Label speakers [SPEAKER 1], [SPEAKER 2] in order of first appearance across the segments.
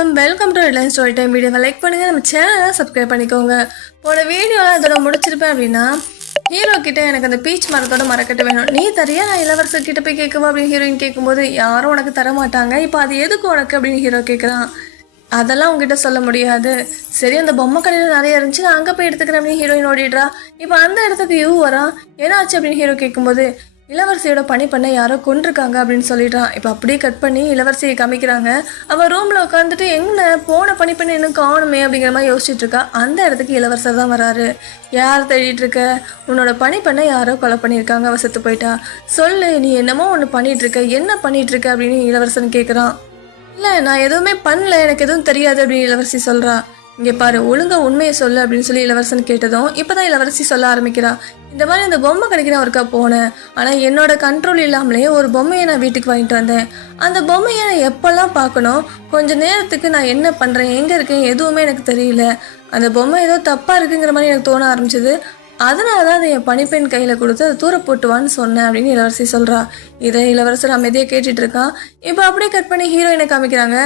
[SPEAKER 1] வணக்கம். Welcome to Reliance story time வீடியோவை like பண்ணுங்கள் நம்ம சேனலை சப்ஸ்கிரைப் பண்ணிக்கோங்க. போன வீடியோவில் இதோட முடிச்சிருப்பேன் அப்படின்னா ஹீரோ கிட்ட எனக்கு அந்த பீச் மரத்தோட மரக்கட்டை வேணும். நீ தரியா நான் இளவரசர் கிட்ட போய் கேட்கவா அப்படின்னு ஹீரோயின் கேட்கும்போது யாரும் உனக்கு தர மாட்டாங்க இப்போ அது எதுக்கு உனக்கு அப்படின்னு ஹீரோ கேட்குறான். அதெல்லாம் உங்ககிட்ட சொல்ல முடியாது. சரி அந்த பொம்மை கடையில் நிறைய இருந்துச்சு. நான் அங்கே போய் எடுத்துக்கிறேன் அப்படின்னு ஹீரோயின் ஓடிடுறா. இப்போ அந்த இடத்துக்கு யூ வரான். என்னாச்சு அப்படின்னு ஹீரோ கேட்கும்போது இளவரசியோட பணி பண்ண யாரோ கொண்டிருக்காங்க அப்படின்னு சொல்லிடுறான் இப்போ அப்படியே கட் பண்ணி இளவரசியை காமிக்கிறாங்க. அவள் ரூமில் உட்காந்துட்டு எங்கே போன பணி பண்ண இன்னும் காணுமே? அப்படிங்கிற மாதிரி யோசிச்சுட்டு இருக்கா. அந்த இடத்துக்கு இளவரசர் தான் வராரு. யார் தேடிட்டு இருக்க? உன்னோட பணி பண்ண யாரோ கொலை பண்ணியிருக்காங்க. அவள் செத்து போயிட்டா. சொல்லு நீ என்னமோ ஒன்று பண்ணிட்டு இருக்க. என்ன பண்ணிட்டு இருக்க? அப்படின்னு இளவரசன் கேட்குறான் இல்லை நான் எதுவுமே பண்ணல. எனக்கு எதுவும் தெரியாது. அப்படின்னு இளவரசி சொல்கிறா இங்கே பாரு ஒழுங்கா உண்மையை சொல்லு அப்படின்னு சொல்லி இளவரசன் கேட்டதும் இப்போ தான் இளவரசி சொல்ல ஆரம்பிக்கிறா. இந்த மாதிரி அந்த பொம்மை கடைக்கு நான் ஒருக்கா போனேன். ஆனால் என்னோட கண்ட்ரோல் இல்லாமலே ஒரு பொம்மையை நான் வீட்டுக்கு வாங்கிட்டு வந்தேன். அந்த பொம்மையை நான் எப்போல்லாம் பார்க்கணும் கொஞ்சம் நேரத்துக்கு நான் என்ன பண்ணுறேன் எங்கே இருக்கேன் எதுவுமே எனக்கு தெரியல. அந்த பொம்மை ஏதோ தப்பாக இருக்குங்கிற மாதிரி எனக்கு தோண ஆரம்பிச்சது. அதனால தான் அதை என் பணிப்பெண் கையில் கொடுத்து அதை தூர போட்டுவான்னு சொன்னேன் அப்படின்னு இளவரசி சொல்கிறா இதை இளவரசர் அமைதியாக கேட்டுட்டு இருக்கான். இப்போ அப்படியே கட் பண்ணி ஹீரோயினை காமிக்கிறாங்க.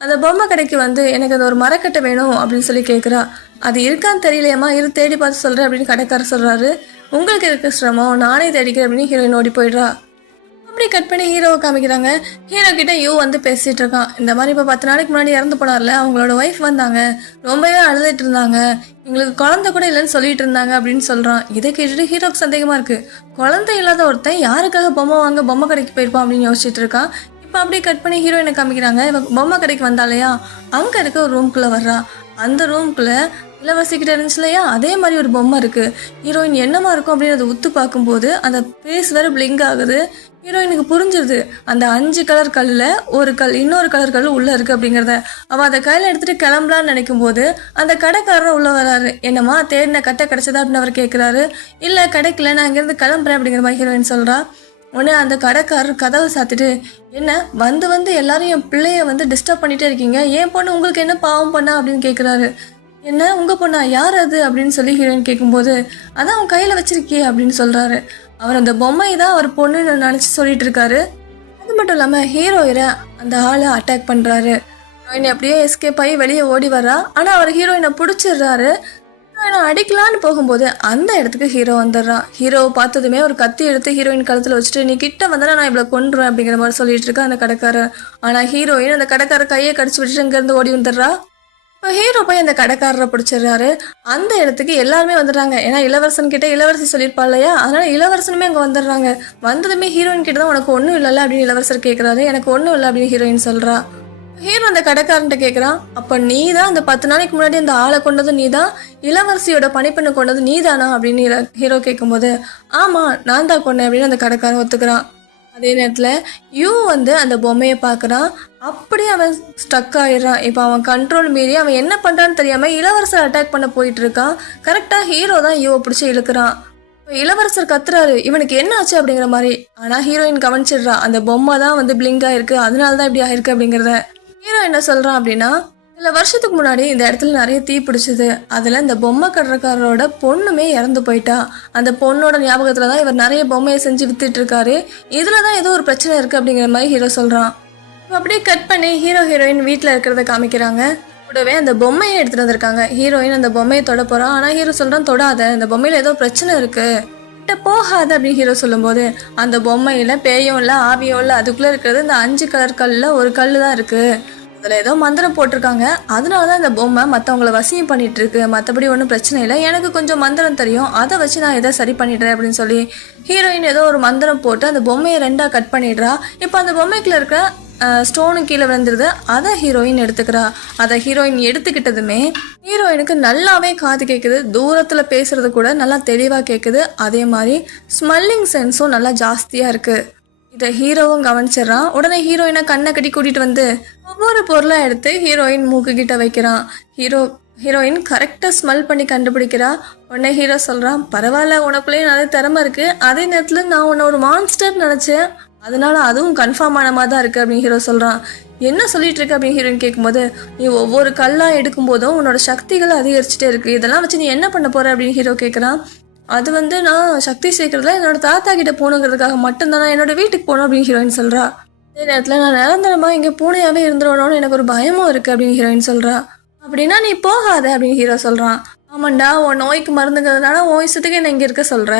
[SPEAKER 1] அந்த பொம்மை கடைக்கு வந்து எனக்கு அந்த ஒரு மரக்கட்டை வேணும் அப்படின்னு சொல்லி கேட்குறா அது இருக்கான்னு தெரியலையம்மா இரு தேடி பார்த்து சொல்கிறேன் அப்படின்னு கடைக்காரர் சொல்கிறாரு உங்களுக்கு இருக்க சிரமம்? நானே தேடிக்கிறேன் அப்படின்னு ஹீரோயின் ஓடி போயிடுறா. அப்படி கட் பண்ணி ஹீரோவை காமிக்கிறாங்க. ஹீரோ கிட்ட யூ வந்து பேசிட்டு இருக்கான். இந்த மாதிரி இப்போ பத்து நாளைக்கு முன்னாடி இறந்து போனார்ல அவங்களோட ஒய்ஃப் வந்தாங்க. ரொம்பவே அழுதுட்டு இருந்தாங்க. எங்களுக்கு குழந்தை கூட இல்லைன்னு சொல்லிட்டு இருந்தாங்க அப்படின்னு சொல்றான். இதை கேட்டுட்டு ஹீரோக்கு சந்தேகமா இருக்கு. குழந்தை இல்லாத ஒருத்தன் யாருக்காக பொம்மை வாங்க பொம்மை கடைக்கு போயிருப்பான் அப்படின்னு யோசிச்சுட்டு இருக்கான். இப்போ அப்படியே கட் பண்ணி ஹீரோயினை காமிக்கிறாங்க. இவன் பொம்மை கடைக்கு வந்தாலையா அங்கே இருக்க ஒரு ரூம்குள்ளே வர்றா. அந்த ரூம்குள்ளே இளவரசிக்கிட்ட இருந்துச்சு இல்லையா? அதே மாதிரி ஒரு பொம்மை இருக்குது ஹீரோயின் என்னமா இருக்கும் அப்படின்னு அதை உத்து பார்க்கும்போது அந்த ஃபேஸ் வேறு பிளிங்க் ஆகுது. ஹீரோயினுக்கு புரிஞ்சிருது. அந்த அஞ்சு கலர் கல்லில் ஒரு கல் இன்னொரு கலர் கல் உள்ளே இருக்குது அப்படிங்கிறத. அவள் அதை கையில் எடுத்துகிட்டு கிளம்பலான்னு நினைக்கும் போது அந்த கடைக்காரர் உள்ளே வராரு என்னம்மா தேடின கட்டை கிடச்சதா அப்படின்னு அவர் கேட்குறாரு இல்லை கிடைக்கல நான் இங்கேருந்து கிளம்புறேன் அப்படிங்கிற மாதிரி ஹீரோயின் சொல்கிறா உடனே அந்த கடைக்காரர் கதவை சாத்திட்டு என்ன வந்து வந்து எல்லாரும் என் பிள்ளைய வந்து டிஸ்டர்ப் பண்ணிட்டே இருக்கீங்க? ஏன் பொண்ணு உங்களுக்கு என்ன பாவம் பண்ணா? அப்படின்னு கேட்குறாரு என்ன உங்கள் பொண்ணா? யார் அது? அப்படின்னு சொல்லி ஹீரோயின் கேட்கும்போது அதான் அவன் கையில் வச்சிருக்கே அப்படின்னு சொல்கிறாரு அவர் அந்த பொம்மை தான் அவர் பொண்ணுன்னு நினச்சி சொல்லிட்டு இருக்காரு. அது மட்டும் இல்லாமல் ஹீரோயினை அந்த ஆளை அட்டாக் பண்ணுறாரு ஹீரோயின் அப்படியே எஸ்கேப் ஆகி வெளியே ஓடி வர்றா. ஆனால் அவர் ஹீரோயினை பிடிச்சிடுறாரு. ஹீரோயினை அடிக்கலான்னு போகும்போது அந்த இடத்துக்கு ஹீரோ வந்துடுறான். ஹீரோவை பார்த்ததுமே ஒரு கத்தி எடுத்து ஹீரோயின் கழுத்தில் வச்சுட்டு நீ கிட்ட வந்தா நான் இவ்வளோ கொண்டுருவேன் அப்படிங்கிற மாதிரி சொல்லிட்டு இருக்கா அந்த கடைக்காரர் ஆனால் ஹீரோயின் அந்த கடைக்காரர் கையை கடிச்சு விட்டுட்டு இங்கேருந்து ஓடி வந்துடுறா. இப்போ ஹீரோ போய் அந்த கடைக்காரரை பிடிச்சிடுறாரு. அந்த இடத்துக்கு எல்லாருமே வந்துடுறாங்க. ஏன்னா இளவரசன் கிட்ட இளவரசி சொல்லியிருப்பா இல்லையா? அதனால இளவரசனுமே அங்கே வந்துடுறாங்க. வந்ததுமே ஹீரோயின் கிட்ட தான் உனக்கு ஒன்றும் இல்லைல்ல அப்படின்னு இளவரசர் கேட்குறாரு எனக்கு ஒன்றும் இல்லை அப்படின்னு ஹீரோயின் சொல்கிறா ஹீரோ அந்த கடைக்காரன்ட்ட கேட்குறான் அப்போ நீ தான் அந்த பத்து நாளைக்கு முன்னாடி அந்த ஆளை கொண்டது நீ தான் இளவரசியோட பணிப்பெண்ணை கொண்டது நீ தானா அப்படின்னு ஹீரோ- கேட்கும்போது ஆமாம் நான் தான் கொண்டேன் அப்படின்னு அந்த கடைக்காரன் ஒத்துக்கிறான். அதே நேரத்தில் யூ வந்து அந்த பொம்மையை பார்க்குறான் அப்படியே அவன் ஸ்டக் ஆயிடுறான். இப்போ அவன் கண்ட்ரோல் மீறி அவன் என்ன பண்ணுறான்னு தெரியாமல் இளவரசர் அட்டாக் பண்ண போயிட்டு இருக்கான் கரெக்டாக ஹீரோ தான் யூவை பிடிச்சி இழுக்கிறான். இப்போ இளவரசர் கத்துறாரு இவனுக்கு என்ன ஆச்சு? அப்படிங்கிற மாதிரி. ஆனால் ஹீரோயின் கவனிச்சிடுறா அந்த பொம்மை தான் வந்து பிளிங்க் ஆயிருக்கு. அதனால தான் இப்படி ஆயிருக்கு அப்படிங்கிறத. ஹீரோ என்ன சொல்கிறான் அப்படின்னா சில வருஷத்துக்கு முன்னாடி இந்த இடத்துல நிறைய தீ பிடிச்சது. அதில் இந்த பொம்மை கட்டுறக்காரரோட பொண்ணுமே இறந்து போயிட்டா. அந்த பொண்ணோட ஞாபகத்தில் தான் இவர் நிறைய பொம்மையை செஞ்சு வித்துட்டு இருக்காரு. இதில் தான் ஏதோ ஒரு பிரச்சனை இருக்குது அப்படிங்கிற மாதிரி ஹீரோ சொல்கிறான் இப்போ அப்படியே கட் பண்ணி ஹீரோ ஹீரோயின் வீட்டில் இருக்கிறத காமிக்கிறாங்க. கூடவே அந்த பொம்மையை எடுத்துகிட்டு வந்திருக்காங்க. ஹீரோயின் அந்த பொம்மையை தொட போகிறான் ஆனால் ஹீரோ சொல்கிறான் தொடாத. இந்த பொம்மையில் ஏதோ பிரச்சனை இருக்குது கிட்ட போகாது அப்படின்னு ஹீரோ சொல்லும்போது அந்த பொம்மையில் பேயும் இல்லை ஆவியும் இல்லை அதுக்குள்ளே இருக்கிறது இந்த அஞ்சு கலர் கல்லில் ஒரு கல் தான் இருக்குது அதில் ஏதோ மந்திரம் போட்டிருக்காங்க. அதனால தான் இந்த பொம்மை மற்றவங்கள வசியம் பண்ணிட்டு இருக்கு மற்றபடி ஒன்றும் பிரச்சனை இல்லை. எனக்கு கொஞ்சம் மந்திரம் தெரியும். அதை வச்சு நான் எதை சரி பண்ணிடுறேன் அப்படின்னு சொல்லி ஹீரோயின் ஏதோ ஒரு மந்திரம் போட்டு அந்த பொம்மையை ரெண்டாக கட் பண்ணிடுறா. இப்போ அந்த பொம்மைக்குள்ள இருக்க ஸ்டோனு கீழே விழுந்துருது. அதை ஹீரோயின் எடுத்துக்கிறா. அதை ஹீரோயின் எடுத்துக்கிட்டதுமே ஹீரோயினுக்கு நல்லாவே காது கேட்குது தூரத்தில் பேசுறது கூட நல்லா தெளிவாக கேட்குது அதே மாதிரி ஸ்மெல்லிங் சென்ஸும் நல்லா ஜாஸ்தியாக இருக்குது இதை ஹீரோவும் கவனிச்சிடுறான். உடனே ஹீரோயினை கண்ணை கட்டி கூட்டிகிட்டு வந்து ஒவ்வொரு பொருளாக எடுத்து ஹீரோயின் மூக்கு கிட்ட வைக்கிறான். ஹீரோ ஹீரோயின் கரெக்டாக ஸ்மெல் பண்ணி கண்டுபிடிக்கிறா. உடனே ஹீரோ சொல்கிறான் பரவாயில்ல உனக்குள்ளேயே நிறைய திறமை இருக்குது அதே நேரத்தில் நான் உன்னை ஒரு மான்ஸ்டர் நினச்சேன். அதனால அதுவும் கன்ஃபார்ம் ஆன மாதிரி தான் இருக்குது அப்படின்னு ஹீரோ சொல்கிறான் என்ன சொல்லிட்டு இருக்க அப்படின்னு ஹீரோயின் கேட்கும்போது நீ ஒவ்வொரு கல்லாக எடுக்கும்போதும் உன்னோட சக்திகள் அதிகரிச்சுட்டே இருக்குது இதெல்லாம் வச்சு நீ என்ன பண்ண போகிற அப்படின்னு ஹீரோ கேட்குறான் அது வந்து நான் சக்தி சேர்க்கறதுல என்னோட தாத்தா கிட்ட போகணுங்கிறதுக்காக மட்டும்தான் நான் என்னோட வீட்டுக்கு போகணும் அப்படின்னு ஹீரோயின் சொல்கிறா அதே நேரத்தில் நான் நிரந்தரமாக இங்கே பூனையாகவே இருந்துருவணும்னு எனக்கு ஒரு பயமும் இருக்குது அப்படின்னு ஹீரோயின் சொல்கிறா அப்படின்னா நீ போகாத அப்படின்னு ஹீரோ சொல்கிறான் ஆமாண்டா உன் நோய்க்கு மருந்துங்கிறதுனால உன் இஷ்டத்துக்கு என்ன இங்கே இருக்க சொல்கிற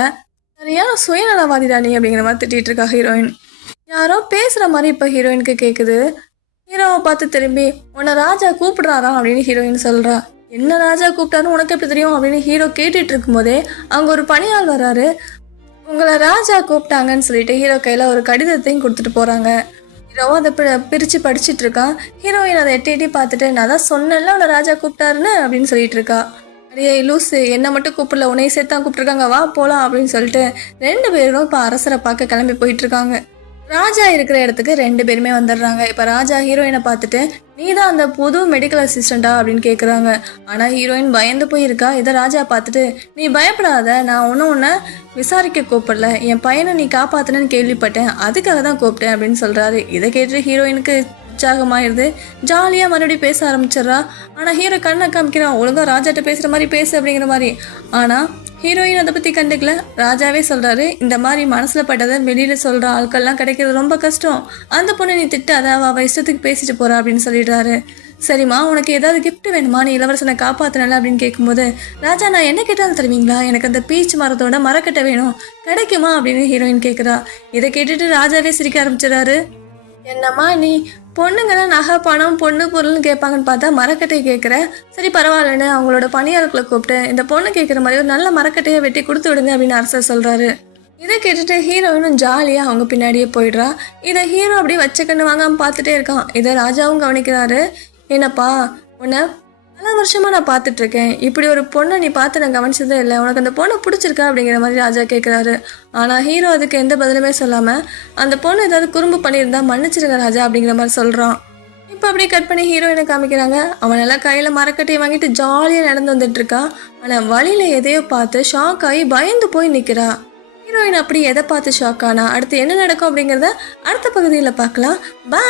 [SPEAKER 1] சரியான சுயநலவாதிடா நீ அப்படிங்கிற மாதிரி திட்டிகிட்டு இருக்கா ஹீரோயின் யாரோ பேசுகிற மாதிரி இப்போ ஹீரோயினுக்கு கேட்குது ஹீரோவை பார்த்து திரும்பி உன்னை ராஜா கூப்பிடுறாரா? அப்படின்னு ஹீரோயின் சொல்கிறா என்ன ராஜா கூப்பிட்டாருன்னு உனக்கு எப்படி தெரியும்? அப்படின்னு ஹீரோ கேட்டுட்டு இருக்கும்போதே அங்கே ஒரு பணியாள் வராரு. உங்களை ராஜா கூப்பிட்டாங்கன்னு சொல்லிட்டு ஹீரோ கையில் ஒரு கடிதத்தையும் கொடுத்துட்டு போகிறாங்க ஹீரோவும் அதை பி பிரித்து படிச்சுட்டு இருக்கான் ஹீரோயின் அதை எட்டி எட்டி பார்த்துட்டு நான் தான் சொன்னேன்ல உன்னை ராஜா கூப்பிட்டாருன்னு அப்படின்னு சொல்லிட்டு இருக்கா. அடியே லூசு என்னை மட்டும் கூப்பிடல. உன்னையும் சேர்த்து தான் கூப்பிட்ருக்காங்க வா போகலாம் அப்படின்னு சொல்லிட்டு ரெண்டு பேரும் இப்போ அரசரை பார்க்க கிளம்பி போயிட்டு இருக்காங்க. ராஜா இருக்கிற இடத்துக்கு ரெண்டு பேருமே வந்துடுறாங்க. இப்போ ராஜா ஹீரோயினை பார்த்துட்டு நீ தான் அந்த புது மெடிக்கல் அசிஸ்டண்டா அப்படின்னு கேட்குறாங்க ஆனால் ஹீரோயின் பயந்து போயிருக்கா? இதை ராஜா பார்த்துட்டு நீ பயப்படாத நான் ஒன்றும் ஒன்று விசாரிக்க கூப்பிடல. என் பையனை நீ காப்பாத்துனேன்னு கேள்விப்பட்டேன். அதுக்காக தான் கூப்பிட்டேன் அப்படின்னு சொல்கிறாரு இதை கேட்டு ஹீரோயினுக்கு உற்சாகமாயிருது. ஜாலியாக மறுபடியும் பேச ஆரம்பிச்சிடுறா. ஆனால் ஹீரோ கண்ணை காமிக்கிறான். ஒழுங்காக ராஜாட்ட பேசுகிற மாதிரி பேசு அப்படிங்கிற மாதிரி. ஆனால் ஹீரோயின் அதை பற்றி கண்டுக்கல. ராஜாவே சொல்கிறாரு இந்த மாதிரி மனசில் பட்டதை வெளியில் சொல்கிற ஆட்கள்லாம் கிடைக்கிறது ரொம்ப கஷ்டம். அந்த பொண்ணை நீ திட்டாத அவள் இஷ்டத்துக்கு பேசிட்டு போகிறா அப்படின்னு சொல்லிடுறாரு. சரிம்மா உனக்கு ஏதாவது கிஃப்ட் வேணுமா? நீ இளவரசனை காப்பாத்தினல அப்படின்னு கேட்கும்போது ராஜா நான் என்ன கேட்டாலும் தருவீங்களா எனக்கு அந்த பீச் மரத்தோட மரக்கட்டை வேணும். கிடைக்குமா? அப்படின்னு ஹீரோயின் கேட்குறா இதை கேட்டுட்டு ராஜாவே சிரிக்க ஆரம்பிச்சிடறாரு. என்னம்மா நீ பொண்ணுங்கன்னா நகை பணம் பொண்ணு பொருள்னு கேட்பாங்கன்னு பார்த்தா மரக்கட்டையை கேட்குறேன் சரி பரவாயில்லன்னு அவங்களோட பணியாளர்களை கூப்பிட்டு இந்த பொண்ணு கேட்குற மாதிரி ஒரு நல்ல மரக்கட்டையை வெட்டி கொடுத்து விடுங்க அப்படின்னு அரசர் சொல்கிறாரு இதை கேட்டுட்டு ஹீரோயினும் ஜாலியாக அவங்க பின்னாடியே போயிடுறா. இதை ஹீரோ அப்படியே வச்ச வாங்காமல் பார்த்துட்டே இருக்கான். இதை ராஜாவும் கவனிக்கிறாரு. என்னப்பா உன்னை பல வருஷமா நான் பார்த்துட்ருக்கேன். இப்படி ஒரு பொண்ணை நீ பார்த்து நான் கவனிச்சதே இல்லை. உனக்கு அந்த பொண்ணை பிடிச்சிருக்கா அப்படிங்கிற மாதிரி ராஜா கேட்குறாரு ஆனால் ஹீரோ அதுக்கு எந்த பதிலுமே சொல்லாமல் அந்த பொண்ணு ஏதாவது குறும்பு பண்ணியிருந்தா மன்னிச்சிருங்க ராஜா அப்படிங்கிற மாதிரி சொல்கிறான் இப்போ அப்படியே கட் பண்ணி ஹீரோயினை காமிக்கிறாங்க. அவனெல்லாம் கையில் மரக்கட்டையை வாங்கிட்டு ஜாலியாக நடந்து வந்துட்டுருக்கா ஆனால் வழியில் எதையோ பார்த்து ஷாக் ஆகி பயந்து போய் நிற்கிறா ஹீரோயின் அப்படி எதை பார்த்து ஷாக் ஆனா அடுத்து என்ன நடக்கும் அப்படிங்கிறத அடுத்த பகுதியில் பார்க்கலாம். பா